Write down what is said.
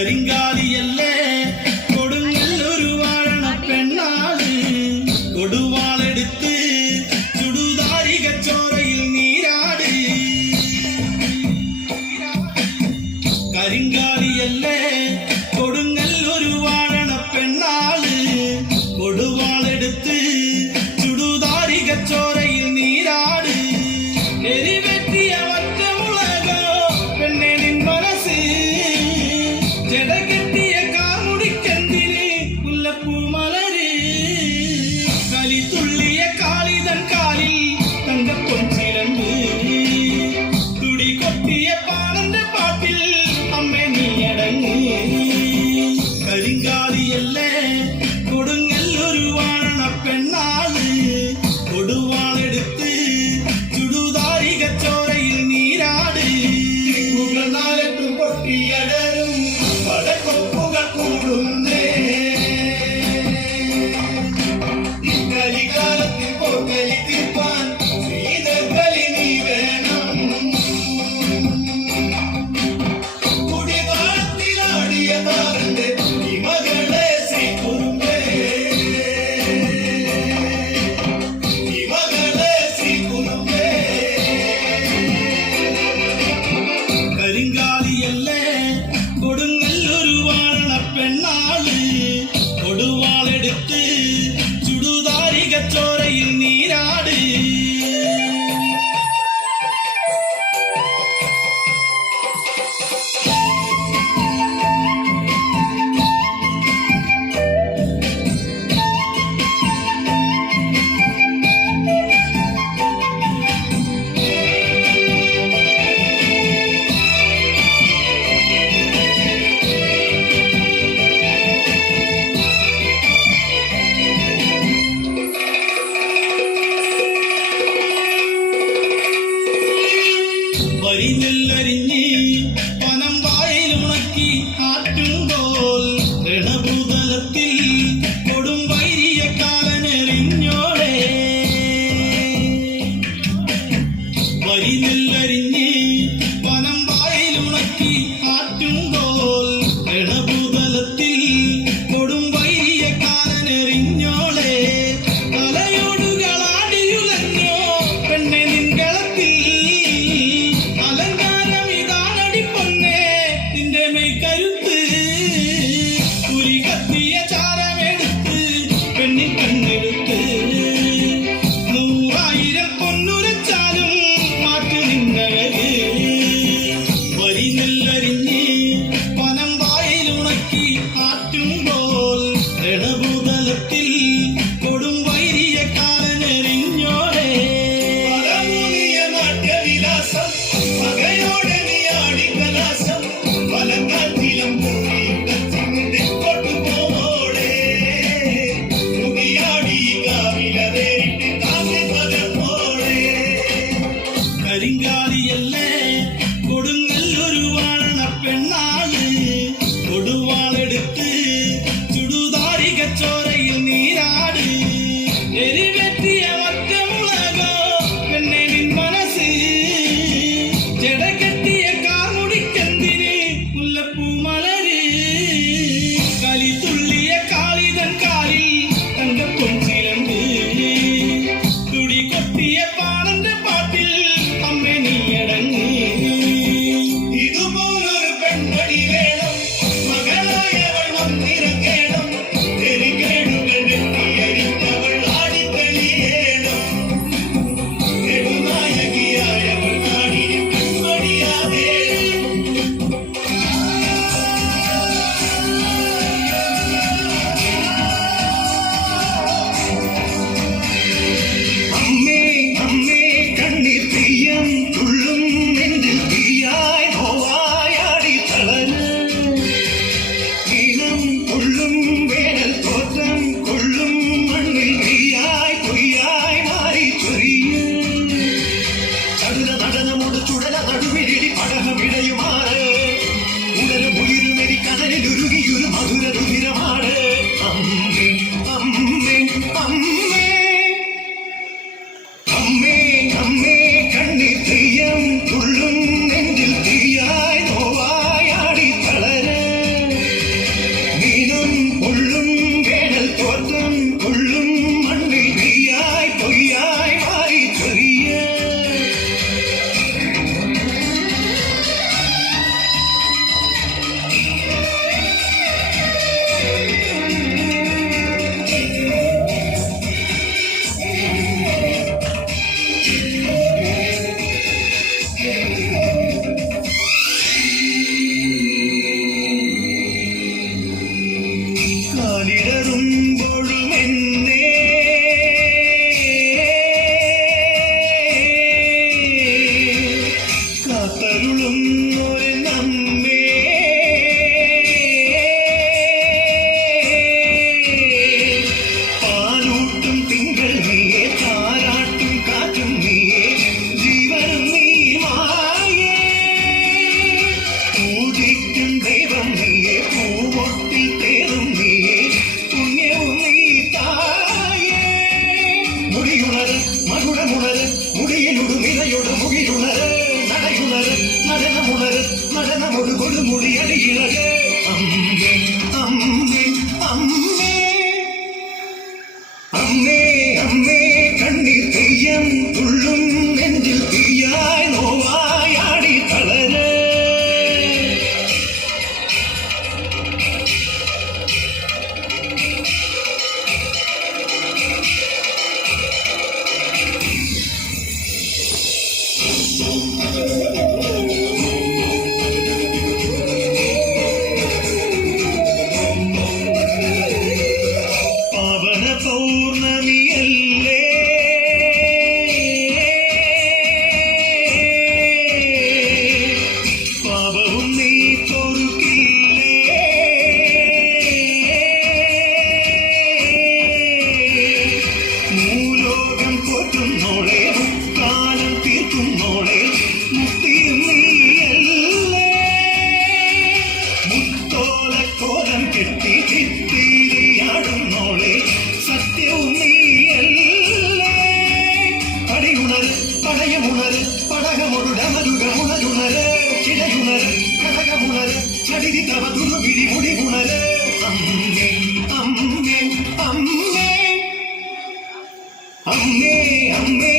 കരിങ്കാലിയല്ലേ കൊടുങ്ങല്ലൊരു വാഴണ പെണ്ണാള് കൊടുവാളെടുത്ത് ചുടുതാരിക ചോരയിൽ നീരാട് കരിങ്കാലിയല്ലേ കൊടുങ്ങല്ലൊരു വാഴണ പെണ്ണാള് കൊടുവാളെടുത്ത് ചുടുതാരിക ചോരയിൽ നീരാട് എരിവെറ്റിയ വറ്റമുളകോ പെണ്ണെ നിൻ മനസ്സ് ജടകെട്ടിയ കാമുടിക്കെന്തിന് മുല്ലപ്പൂ മലര് കലിതുള്ളിയ കാളിതൻ കാലിൽ തങ്കപ്പൊൻചിലമ്പ് തുടി കൊട്ടിയ പാടന്റെ പാട്ടിൽ അമ്മേ നീയടങ്ങ് കരിങ്കാലിയല്ലേ കൊടുങ്ങല്ലൊരു വാഴണ പെണ്ണാള് കൊടുവാളെടുത്ത് ചുടുതാരിക ചോരയിൽ നീരാട് നാലട്ടു പൊട്ടിയടരും പടക്കൊപ്പുകൾ കൂടുന്നേ കളിക്കാലത്തിൽ പോകലി തീർപ്പാൻ ശ്രീധർബലി നീ വേണം കുടിവാളത്തിലാടിയ താരന്റെ മകളെ ശ്രീകുറുമ്പേ മകളെ ശ്രീകുറുമ്പേ കരിങ്കാലിയല്ലേ കൊടുങ്ങല്ലൊരു വാഴണ പെണ്ണാള് കൊടുവാളെടുത്ത് ചുടുതാരിക ചോരയിൽ നീരാട് വരിനെല്ലരിഞ്ഞ് പനം വായിലുണക്കി ആറ്റുമ്പോൾ രണഭൂതലത്തിൽ കൊടും വൈരിയ കാലനെറിഞ്ഞോടെ വരിനെല്ലരിഞ്ഞ് പനം വായിലുണക്കി ആറ്റുമ്പോൾ രണഭൂതലത്തിൽ കൊടും വൈരിയ കാലനെറിഞ്ഞോളെ തലയോടുകളാടിയുലഞ്ഞോ പെണ്ണെ നിൻകളത്തിൽ കരുത്ത് ഉരി കത്തിയ ചാരമെടുത്ത് പെണ്ണിൻ കണ്ണെടുത്ത് 100,000 പൊന്നുരച്ചാലും മാറ്റു നിന്നഴക് വരിനെല്ലരിഞ്ഞ് ഇളക് അമ്മേ അമ്മേ അമ്മേ അമ്മേ അമ്മേ കണ്ണീർ തെയ്യം തുള്ളും നെഞ്ചിൽ തീയായി നോവായാടി തളര് പാവന പൗർണമിയല്ലേ പാപവും നീ പൊറുക്കില്ലേ മൂലോകം പോറ്റുന്നോളെ മുക്കാലം തീർക്കുന്നോളെ മുക്തിയും നീയല്ലേ മുത്തോലക്കോലം കെട്ടി ചിത്തിരിയാടുന്നോളെ സത്യവും നീയല്ലേ പടിയുണര് പടയമുണര് പടകമൊടുടമരുകമുണരുണര് ചിടയുണര് കടകമുണര് ചടിതി തവ തുറുവിടി മുടികുണര് അമ്മേ അമ്മേ അമ്മേ അമ്മേ അമ്മേ